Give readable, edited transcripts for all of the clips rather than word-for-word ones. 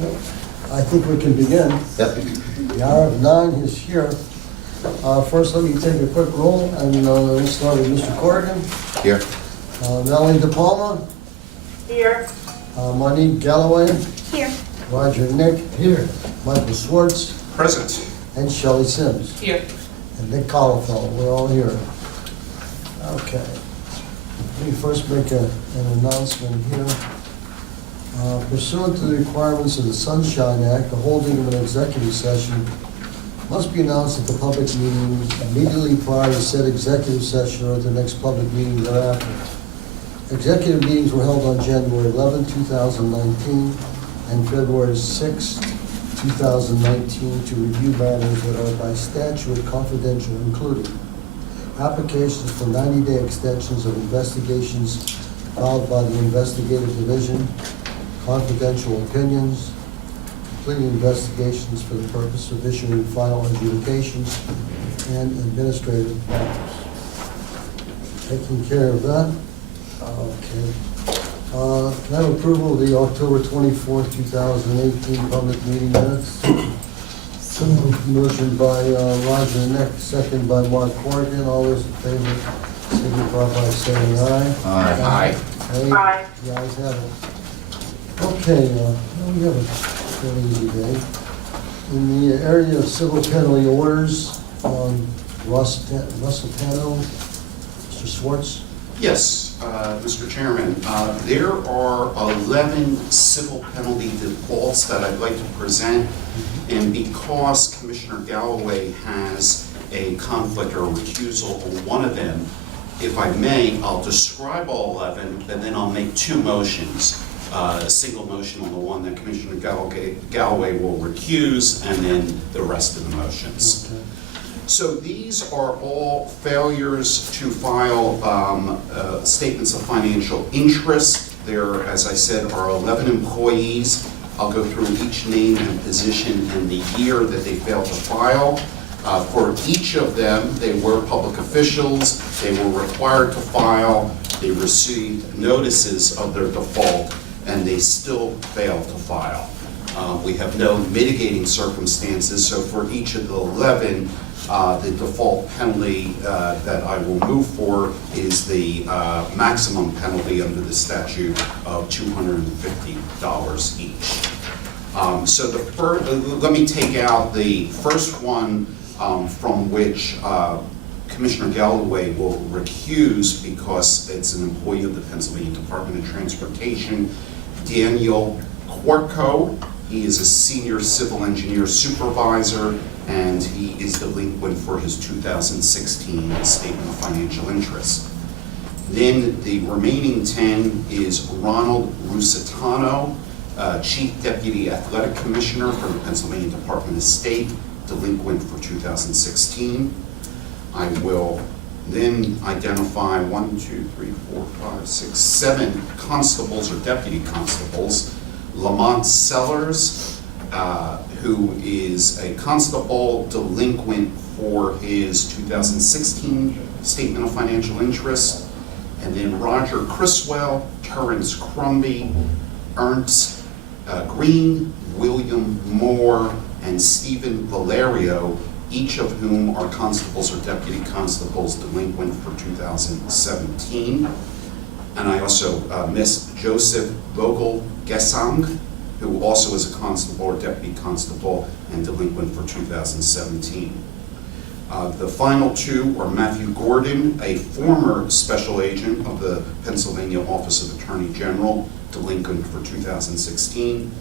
I think we can begin. Yep. The hour of 9 is here. First, let me take a quick roll, and we'll start with Mr. Corrigan. Here. Melanie De Palma. Here. Monique Galloway. Here. Roger Nick. Here. Michael Schwartz. Present. And Shelley Sims. Here. And Nick Colafell. We're all here. Okay. Let me first make an announcement here. Pursuant to the requirements of the Sunshine Act, the holding of an executive session must be announced at the public meeting immediately prior to said executive session or at the next public meeting thereafter. Executive meetings were held on January 11, 2019 and February 6, 2019 to review matters that are by statute confidential, including applications for 90-day extensions of investigations filed by the investigative division, confidential opinions, completing investigations for the purpose of issuing final adjudications, and administrative matters. Taking care of that. Okay. Can I have approval of the October 24th, 2018 public meeting minutes? So motion by Roger Neck, second by Mark Corrigan. All those in favor, signify by saying aye. Aye. Aye. The ayes have it. Okay, we have a fairly easy day. In the area of civil penalty orders, Russell Tano, Mr. Schwartz. Yes, Mr. Chairman, there are 11 civil penalty defaults that I'd like to present, and because Commissioner Galloway has a conflict or a recusal on one of them, if I may, I'll describe all 11, and then I'll make two motions. A single motion on the one that Commissioner Galloway will recuse, and then the rest of the motions. Okay. So these are all failures to file statements of financial interest. There, as I said, are 11 employees. I'll go through each name and position and the year that they failed to file. For each of them, they were public officials. They were required to file. They received notices of their default, and they still failed to file. We have no mitigating circumstances, so for each of the 11, the default penalty that I will move for is the maximum penalty under the statute of $250 each. So the first, let me take out the first one from which Commissioner Galloway will recuse because it's an employee of the Pennsylvania Department of Transportation, Daniel Quartco. He is a senior civil engineer supervisor, and he is delinquent for his 2016 statement of financial interest. Then the remaining 10 is Ronald Rusitano, Chief Deputy Athletic Commissioner for the Pennsylvania Department of State, delinquent for 2016. I will then identify 7 constables or deputy constables. Lamont Sellers, who is a constable delinquent for his 2016 statement of financial interest, and then Roger Criswell, Terrence Crumby, Ernst Green, William Moore, and Stephen Valerio, each of whom are constables or deputy constables delinquent for 2017. And I also missed Joseph Vogel-Gesang, who also is a constable or deputy constable and delinquent for 2017. The final two are Matthew Gordon, a former special agent of the Pennsylvania Office of Attorney General, delinquent for 2016,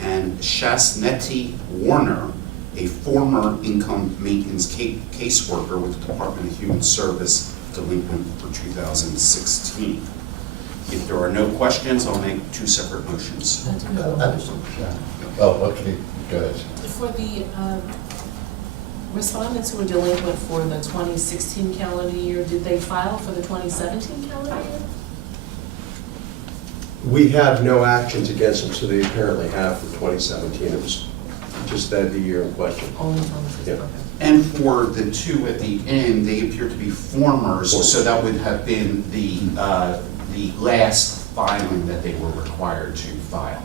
and Shasneti Warner, a former income maintenance caseworker with the Department of Human Service, delinquent for 2016. If there are no questions, I'll make two separate motions. Oh, okay, go ahead. For the respondents who were delinquent for the 2016 calendar year, did they file for the 2017 calendar year? We have no actions against them, so they apparently have for 2017. It was just that the year in question. Only 2016, Yeah. okay. And for the two at the end, they appear to be formers, so that would have been the last filing that they were required to file.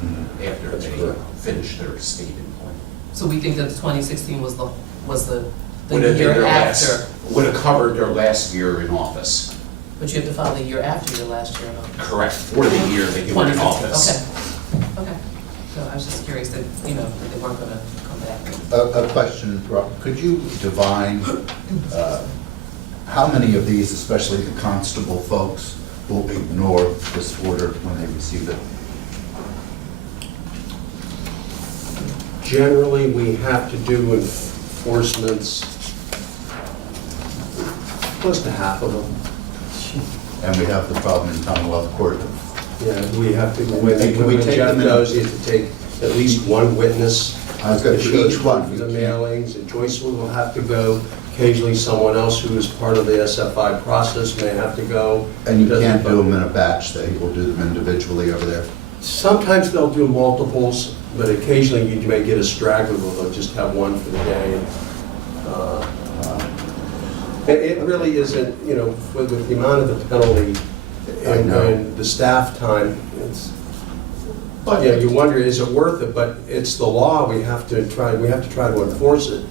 after That's they correct. finish their state employment. So we think that 2016 was the Would have been year their after, last- Would have covered their last year in office. but you have to file the year after your last year in office. Correct, for the year that you were in 2015, office. Okay. So I was just curious that, that they weren't gonna come back. A question, Rob, could you divine how many of these, especially the constable folks, will ignore this order when they receive it? Generally, we have to do enforcements, close to half of them. And we have the problem in Commonwealth Court. Yeah, we have to, Hey, can we when take Jeff them in? goes, you have to take at least one witness. I was gonna to do each one. For the mailings, and Joyce will have to go. Occasionally, someone else who is part of the SFI process may have to go. And you can't do them in a batch, they will do them individually over there. Sometimes they'll do multiples, but occasionally you may get a straggler, where they'll just have one for the day. And, it really isn't, with the amount of the penalty I know. and the staff time, it's, you wonder, is it worth it? But it's the law, we have to try to enforce it.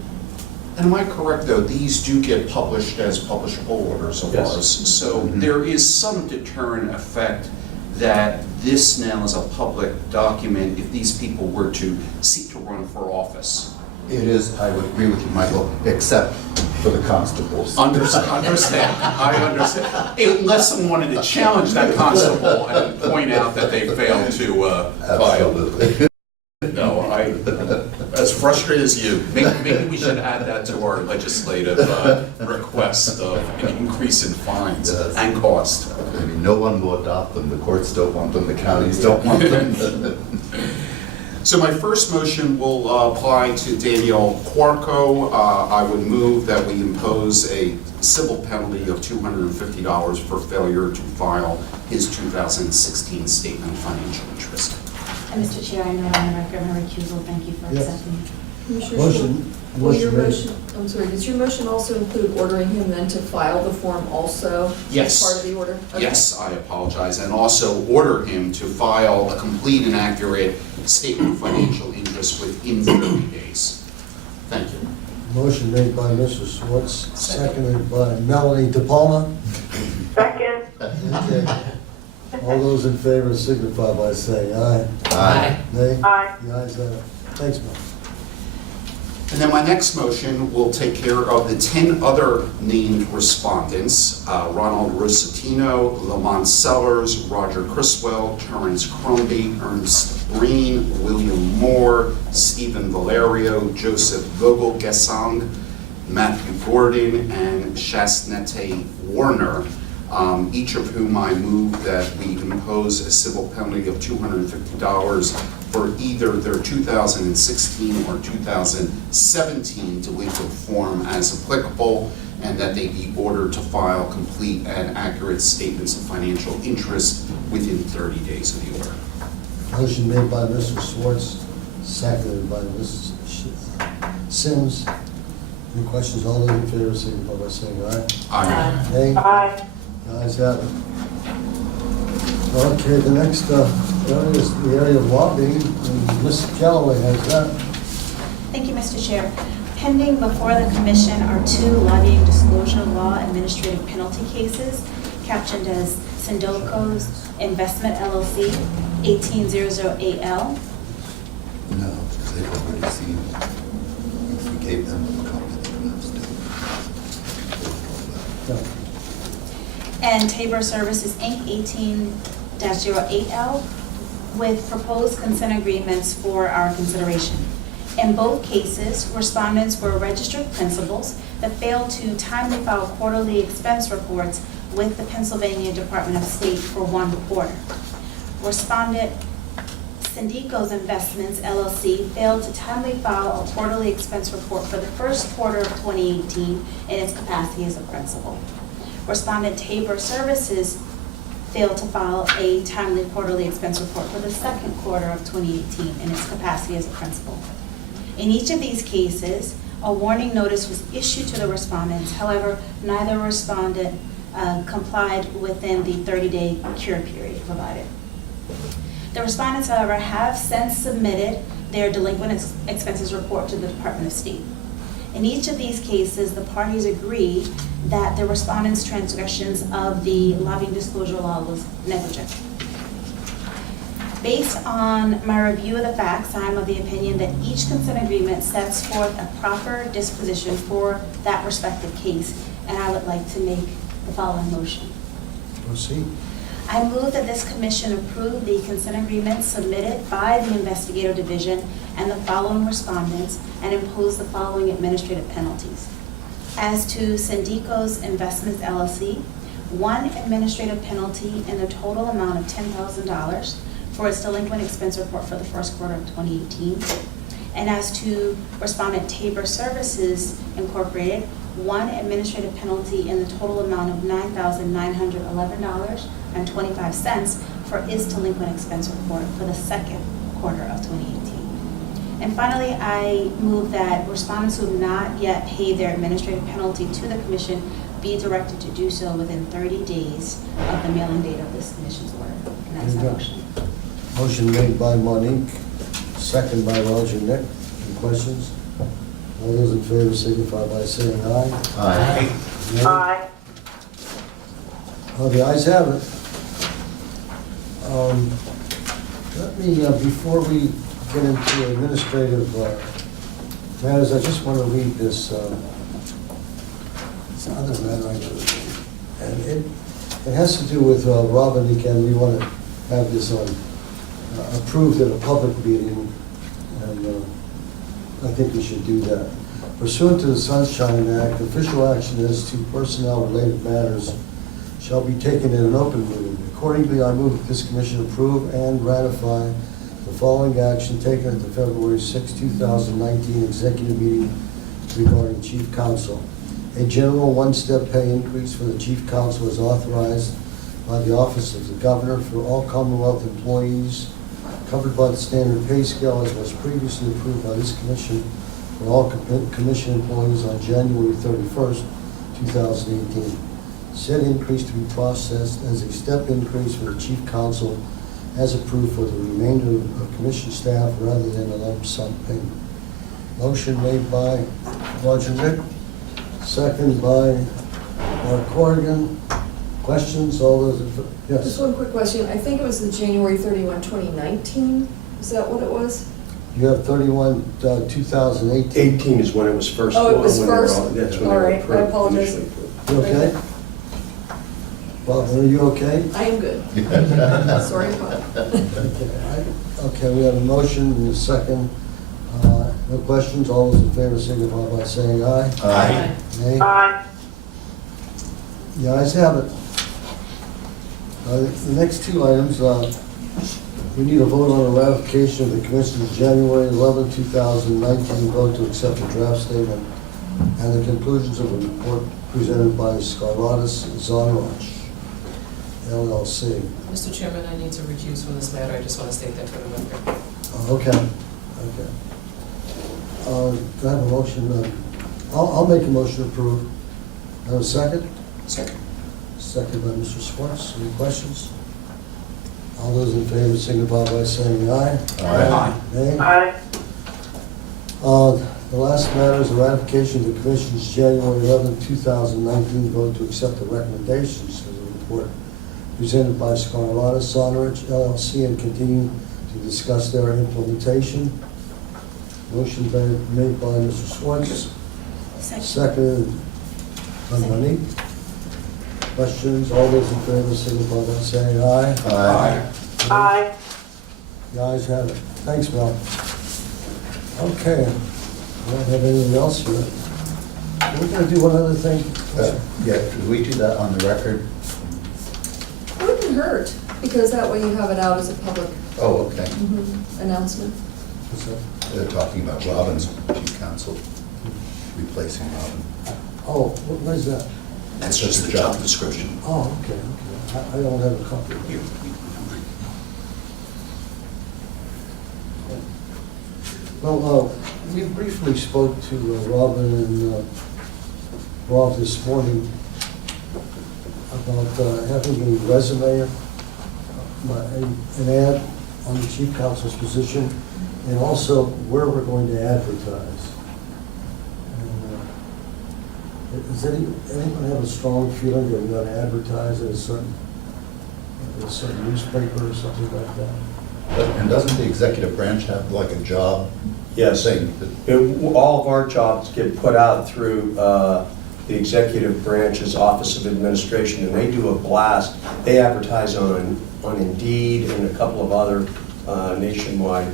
And am I correct, though, these do get published as publishable orders of Yes. ours? So there is some deterrent effect that this now is a public document if these people were to seek to run for office. It is, I would agree with you, Michael, except for the constables. Understand, I understand. Unless someone wanted to challenge that constable and point out that they failed to file. Absolutely. No, as frustrated as you. Maybe we should add that to our legislative request of an increase in fines Yes. and cost. I mean, no one will adopt them, the courts don't want them, the counties don't want them. So my first motion will apply to Daniel Quarco. I would move that we impose a civil penalty of $250 for failure to file his 2016 statement of financial interest. And Mr. Chair, I know on the record my recusal. Thank you for Yes. accepting. Commissioner Motion, Will your made. motion, I'm sorry, does your motion also include ordering him then to file the form also? Yes. As part of the order? Okay. Yes, I apologize, and also order him to file a complete and accurate statement of financial interest within 30 days. Thank you. Motion made by Mr. Schwartz, seconded by Melanie De Palma. Second. Okay. All those in favor signify by saying aye. Aye. Nay? Aye. The ayes have it. Thanks, Mel. And then my next motion will take care of the 10 other named respondents, Ronald Rosatino, Lamont Sellers, Roger Criswell, Terrence Crombie, Ernest Breen, William Moore, Stephen Valerio, Joseph Vogel-Gesang, Matthew Gordon, and Shasnete Warner, each of whom I move that we impose a civil penalty of $250 for either their 2016 or 2017 delinquent form as applicable, and that they be ordered to file complete and accurate statements of financial interest within 30 days of the order. Motion made by Mr. Schwartz, seconded by Mrs. Sims. Any questions? All those in favor signify by saying aye. Aye. Nay? Aye. The ayes have it. Okay, the next area is the area of lobbying, and Ms. Galloway has that. Thank you, Mr. Chair. Pending before the commission are 2 lobbying disclosure law administrative penalty cases captioned as Sindoco's Investment LLC 1800AL. No, because they've already seen it. We gave them a copy of the No. And Tabor Services Inc. 18-08L with proposed consent agreements for our consideration. In both cases, respondents were registered principals that failed to timely file quarterly expense reports with the Pennsylvania Department of State for 1 quarter. Respondent Syndico's Investments LLC failed to timely file a quarterly expense report for the first quarter of 2018 in its capacity as a principal. Respondent Tabor Services failed to file a timely quarterly expense report for the second quarter of 2018 in its capacity as a principal. In each of these cases, a warning notice was issued to the respondents. However, neither respondent complied within the 30-day cure period provided. The respondents, however, have since submitted their delinquent expenses report to the Department of State. In each of these cases, the parties agree that the respondents' transgressions of the lobbying disclosure law was negligent. Based on my review of the facts, I am of the opinion that each consent agreement sets forth a proper disposition for that respective case, and I would like to make the following motion. Proceed. I move that this commission approve the consent agreement submitted by the investigative division and the following respondents and impose the following administrative penalties. As to Syndico's Investments LLC, 1 administrative penalty in the total amount of $10,000 for its delinquent expense report for the first quarter of 2018. And as to Respondent Tabor Services Incorporated, 1 administrative penalty in the total amount of $9,911.25 for its delinquent expense report for the second quarter of 2018. And finally, I move that respondents who have not yet paid their administrative penalty to the commission be directed to do so within 30 days of the mailing date of this commission's order. And that's my There you go. motion. Motion made by Monique, second by Roger Nick. Any questions? All those in favor signify by saying aye. Aye. Nay? Aye. The ayes have it. Let me, before we get into administrative matters, I just want to read this other matter I chose. And it has to do with Robin again. We want to have this approved at a public meeting, and I think we should do that. Pursuant to the Sunshine Act, official action as to personnel-related matters shall be taken in an open meeting. Accordingly, I move that this commission approve and ratify the following action taken at the February 6, 2019 executive meeting regarding chief counsel. A general one-step pay increase for the chief counsel is authorized by the office of the governor for all Commonwealth employees covered by the standard pay scale as was previously approved by this commission for all commission employees on January 31st, 2018. Said increase to be processed as a step increase for the chief counsel as approved for the remainder of commission staff rather than a lump sum payment. Motion made by Roger Nick, second by Mark Corrigan. Questions? All those in favor? Just Yes. one quick question. I think it was the January 31, 2019. Is that what it was? You have 2018. 18 is when it was first. Oh, it was when they were first? all- That's when All they were right, I approved, apologize. initially approved. You okay? Bob, are you okay? I am good. Sorry about it. Okay, we have a motion and a second. No questions? All those in favor signify by saying aye. Aye. Nay? Aye. The ayes have it. The next two items, we need a vote on the ratification of the Commission's January 11, 2019 vote to accept the draft statement and the conclusions of a report presented by Scarlatus Zonroch, LLC. Mr. Chairman, I need to recuse from this matter. I just want to state that for the record. Okay, okay. Do I have a motion? I'll make a motion to approve. Have a second? Second. Second by Mr. Schwartz. Any questions? All those in favor signify by saying aye. Aye. Nay? Aye. The last matter is the ratification of the Commission's January 11, 2019 vote to accept the recommendations of the report presented by Scarlatus Sonrich LLC and continue to discuss their implementation. Motion made by Mr. Schwartz, seconded by Monique. Questions? All those in favor signify by saying aye. Aye. Aye. The ayes have it. Thanks, Mel. Okay, I don't have anything else here. We're gonna do one other thing. Yeah, could we do that on the record? It wouldn't hurt, because that way you have it out as a public Oh, okay. announcement. What's that? They're talking about Robin's chief counsel, replacing Robin. Oh, what is that? That's just the job description. Oh, okay, okay. I don't have a copy of Here. it. Well, we briefly spoke to Robin and Rob this morning about having a resume an ad on the chief counsel's position, and also where we're going to advertise. Does anyone have a strong feeling that we're going to advertise in a certain newspaper or something like that? And doesn't the executive branch have like a job Yes, thing? all of our jobs get put out through the executive branch's Office of Administration, and they do a blast. They advertise on Indeed and a couple of other nationwide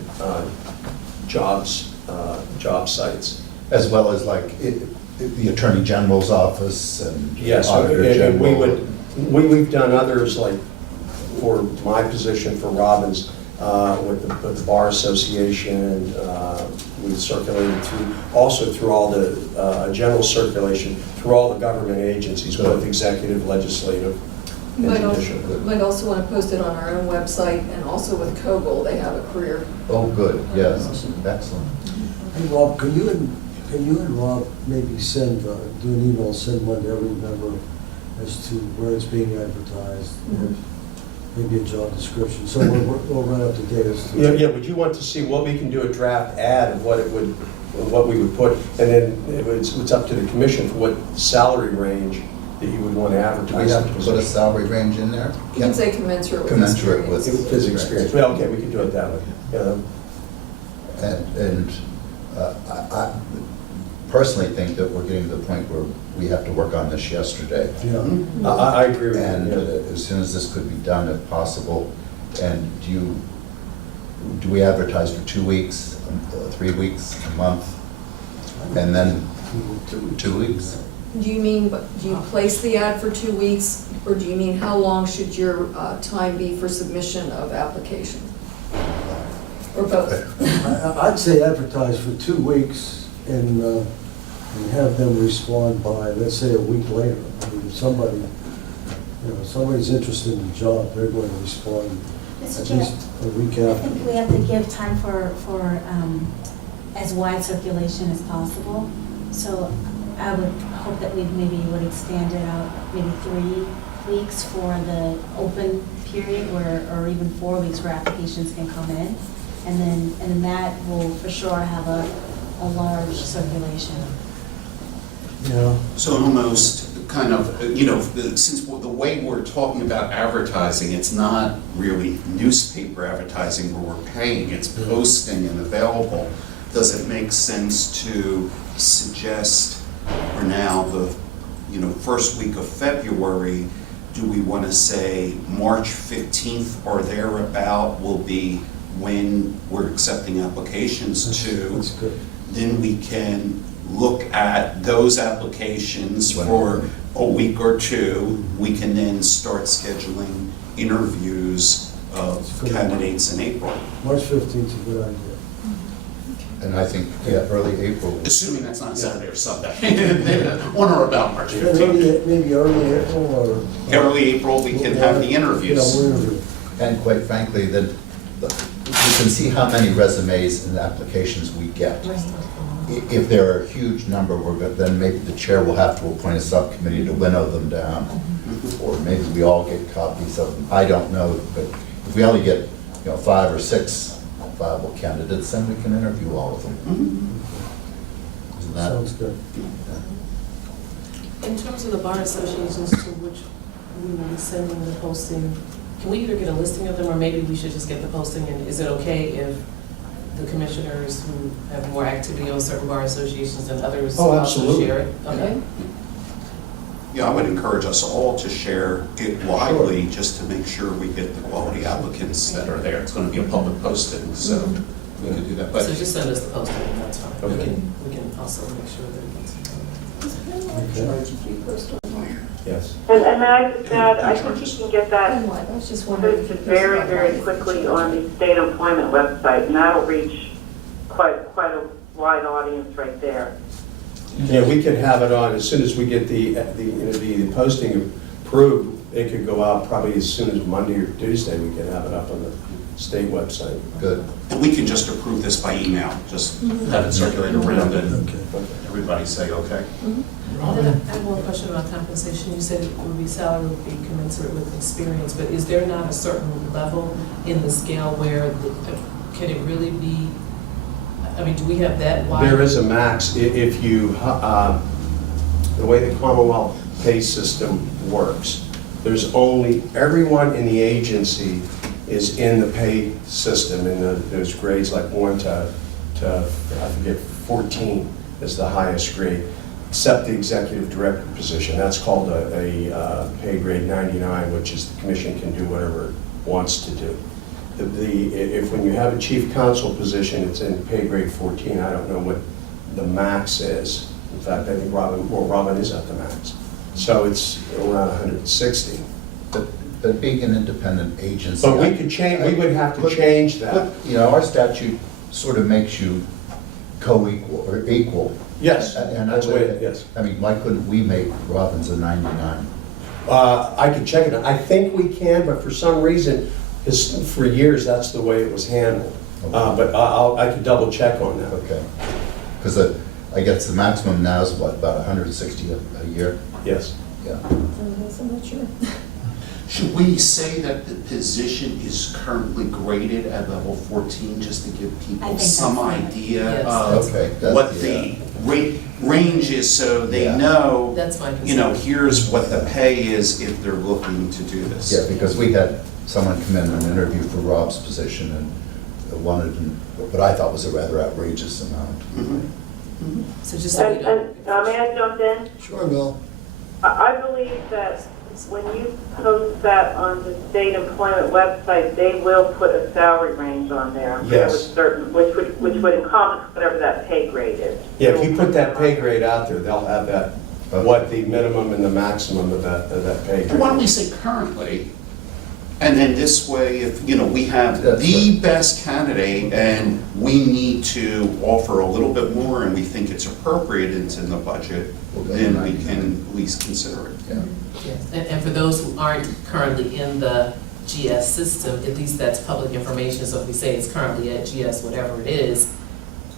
job sites. As well as like the Attorney General's office and Yes, Auditor and General. we've done others, like for my position for Robbins, with the Bar Association, we circulated also through all the general circulation, through all the government agencies, both executive, legislative, and judicial. Might also want to post it on our own website, and also with Kogel, they have a career. Oh, good, yes, excellent. Hey, Rob, can you and Rob maybe do an email, send one to every member as to where it's being advertised, and maybe a job description, so we'll run up to date as to. Yeah, would you want to see what we can do, a draft ad of what we would put, and then it's up to the commission for what salary range that you would want to Do advertise. we have to put a salary range in there? You can say commensurate with Commensurate experience. with- His experience, well, okay, we could do it that way. Yeah. And I personally think that we're getting to the point where we have to work on this yesterday. Yeah. I agree with And you. as soon as this could be done, if possible. And do we advertise for 2 weeks, 3 weeks, a month? And then 2 weeks? Do you place the ad for 2 weeks, or do you mean how long should your time be for submission of application? Or both? I'd say advertise for 2 weeks and have them respond by, let's say, a week later. I mean, if somebody's interested in the job, they're going to respond Mr. at Chair, least a week I after. think we have to give time for as wide circulation as possible. So I would hope that we maybe would extend it out maybe 3 weeks for the open period or even 4 weeks where applications can come in. And then that will for sure have a large circulation. Yeah. So almost kind of, since the way we're talking about advertising, it's not really newspaper advertising where we're paying, it's posting and available. Does it make sense to suggest for now the, first week of February, do we want to say March 15th or thereabout will be when we're accepting applications That's good. then we can look at those applications for a week or two. We can then start scheduling interviews of candidates in April, March 15th is a good idea. And I think, early April. assuming that's not Saturday or Sunday, on or about March Yeah, 15th. maybe early April or. Early April, we can have the interviews. We'll interview. And quite frankly, then you can see how many resumes and applications we get. If there are a huge number, then maybe the chair will have to appoint a subcommittee to winnow them down. Or maybe we all get copies of them. I don't know, but if we only get, 5 or 6 viable candidates, then we can interview all of them. Isn't that? Sounds good. In terms of the bar associations to which we will be sending the posting, can we either get a listing of them, or maybe we should just get the posting, and is it okay if the commissioners who have more activity on certain bar associations than others Oh, also absolutely. share it? Okay. Yeah, I would encourage us all to share it widely, just to make sure we get the quality applicants that are there. It's going to be a public posting, so we could do that. So But just send us the posting, and that's fine. Okay. We can also make sure that it's. Charge if you post online. Yes. And then I just add, I think you can get that Online, I was just wondering if you posted posted very, very online. quickly on the state employment website, and that'll reach quite a wide audience right there. Yeah, we can have it on as soon as we get the posting approved. it could go out probably as soon as Monday or Tuesday, we can have it up on the state website. Good. And we can just approve this by email, just have it circulate around and Okay. everybody say, okay? And then I have one question about compensation. You said it would be salary would be commensurate with experience, but is there not a certain level in the scale where, can it really be, I mean, do we have that wide? There is a max, if you, the way the Commonwealth pay system works, there's only, everyone in the agency is in the pay system, and there's grades like 1 to, I forget, 14 is the highest grade, except the executive director position. That's called a pay grade 99, which is the commission can do whatever it wants to do. If when you have a chief counsel position, it's in pay grade 14, I don't know what the max is. In fact, I think Robin is at the max. So it's around 160. But being an independent agency. But we could change, we would have to change that. You know, our statute sort of makes you co-equal, or equal. Yes, And that's the way it is. I mean, why couldn't we make Robbins a 99? I could check it. I think we can, but for some reason, for years, that's the way it was handled. But I could double check on that. Okay. Because I guess the maximum now is what, about 160 a year? Yes. Yeah. I'm not sure. Should we say that the position is currently graded at level 14, just to give I people think some that's fine. idea Yes. of Okay, that's what the, the range is, so they Yeah. know, That's my concern. you know, here's what the pay is if they're looking to do this. Yeah, because we had someone come in and interview for Rob's position and wanted, what I thought was a rather outrageous amount. Mhm. So just so we And, don't. may I jump in? Sure, Bill. I believe that when you post that on the state employment website, they will put a salary range on there. Yes. With certain, which would encompass whatever that pay grade is. Yeah, if you put that pay grade out there, they'll have that, what the minimum and the maximum of that pay grade. Why don't we say currently, and then this way, if, you know, we have That's the right. best candidate and we need to offer a little bit more and we think it's appropriate, it's in the budget, We'll go then to we 99. can at least consider it. Yeah. Yes. And for those who aren't currently in the GS system, at least that's public information, so if we say it's currently at GS, whatever it is,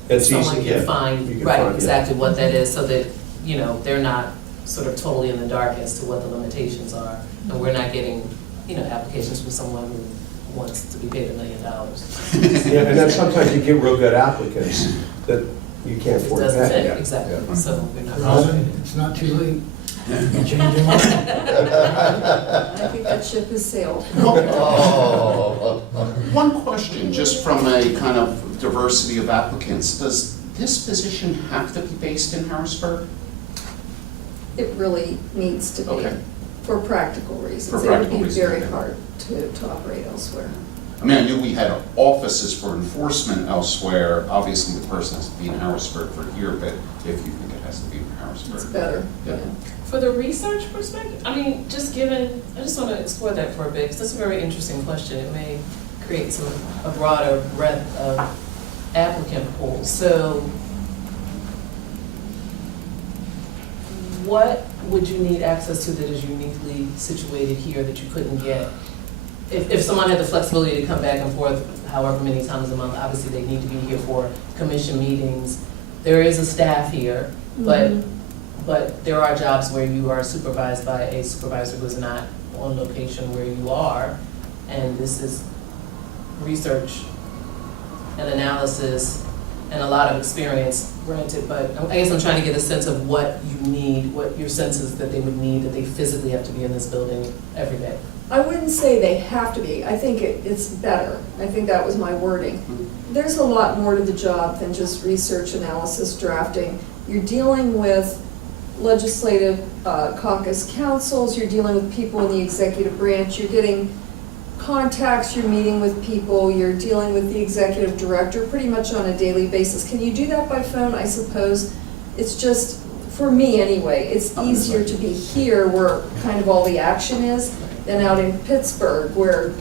It's someone easy, yeah. can find, You can right, find, yeah. exactly what that is, so that, you know, they're not sort of totally in the dark as to what the limitations are, and we're not getting, you know, applications from someone who wants to be paid $1 million. Yeah, and then sometimes you get real good applicants that you can't It afford to doesn't pay. fit, exactly, Yeah. so we're not. Robin, it's not too late. You change your mind. I think that ship has sailed. Oh. One question, just from a kind of diversity of applicants, does this position have to be based in Harrisburg? It really needs to be, Okay. for practical reasons. For practical It would be reasons, very okay. hard to operate elsewhere. I mean, I knew we had offices for enforcement elsewhere, obviously the person has to be in Harrisburg for here, but if you think it has to be in Harrisburg. It's better, Yeah. yeah. For the research perspective, I mean, just given, I just want to explore that for a bit, because that's a very interesting question. It may create a broader breadth of applicant pool. So what would you need access to that is uniquely situated here that you couldn't get? If someone had the flexibility to come back and forth however many times a month, obviously they need to be here for commission meetings. There is a staff here, but there are jobs where you are supervised by a supervisor who is not on location where you are, and this is research and analysis and a lot of experience, granted, but I guess I'm trying to get a sense of what you need, what your sense is that they would need, that they physically have to be in this building every day. I wouldn't say they have to be. I think it's better. I think that was my wording. There's a lot more to the job than just research, analysis, drafting. You're dealing with legislative caucus councils, you're dealing with people in the executive branch, you're getting contacts, you're meeting with people, you're dealing with the executive director pretty much on a daily basis. Can you do that by phone? I suppose. It's just, for me anyway, it's easier to be here where kind of all the action is than out in Pittsburgh where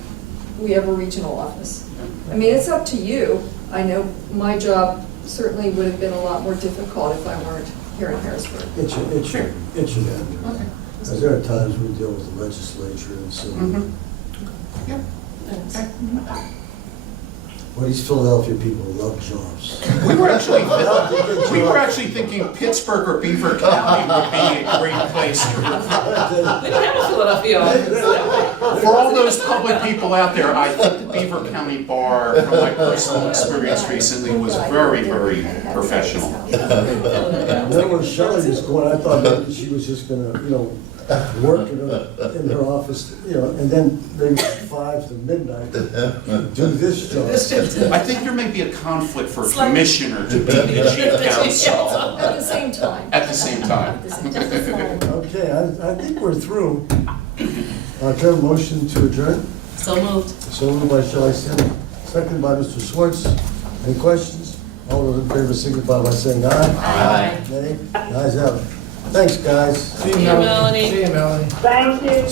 we have a regional office. I mean, it's up to you. I know my job certainly would have been a lot more difficult if I weren't here in Harrisburg. It should happen. Okay. Because there are times we deal with the legislature and so, Yeah. Thanks. well, these Philadelphia people love jobs. We were actually thinking Pittsburgh or Beaver County would be a great place to We don't have a Philadelphia office. For all those public people out there, I think the Beaver County Bar, from my personal experience recently, was very, very professional. And then when Shelley was going, I thought maybe she was just gonna, work in her office, and then maybe from 5 to midnight, do this job. I think there may be a conflict for a It's like- commissioner to be the chief counsel At the same time. at the same time. At the same time. Okay, I think we're through. Can I have a motion to adjourn? So moved. So moved by Shelley, second by Mr. Schwartz. Any questions? All those in favor signify by saying aye. Aye. Nay? Ayes have it. Thanks, guys. See you, See you, Melanie. See you, Melanie. Thank you.